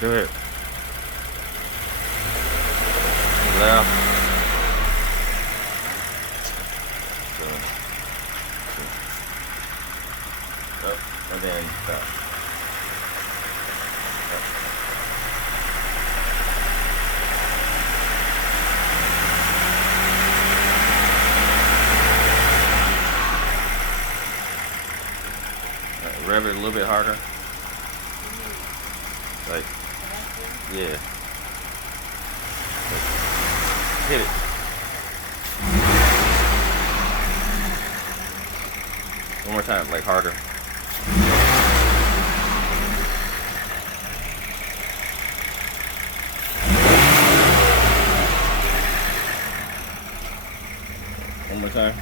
Go ahead. Left. Good. Up. And then stop. Rev it a little bit harder. Like, yeah. Hit it. One more time, like harder. One more time.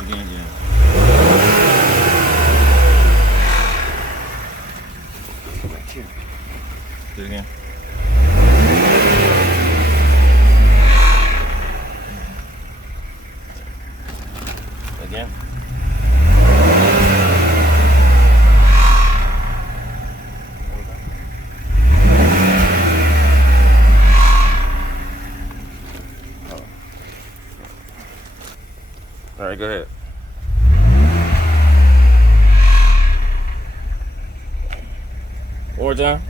Again. Do it again. Again. All right, go ahead. One more time.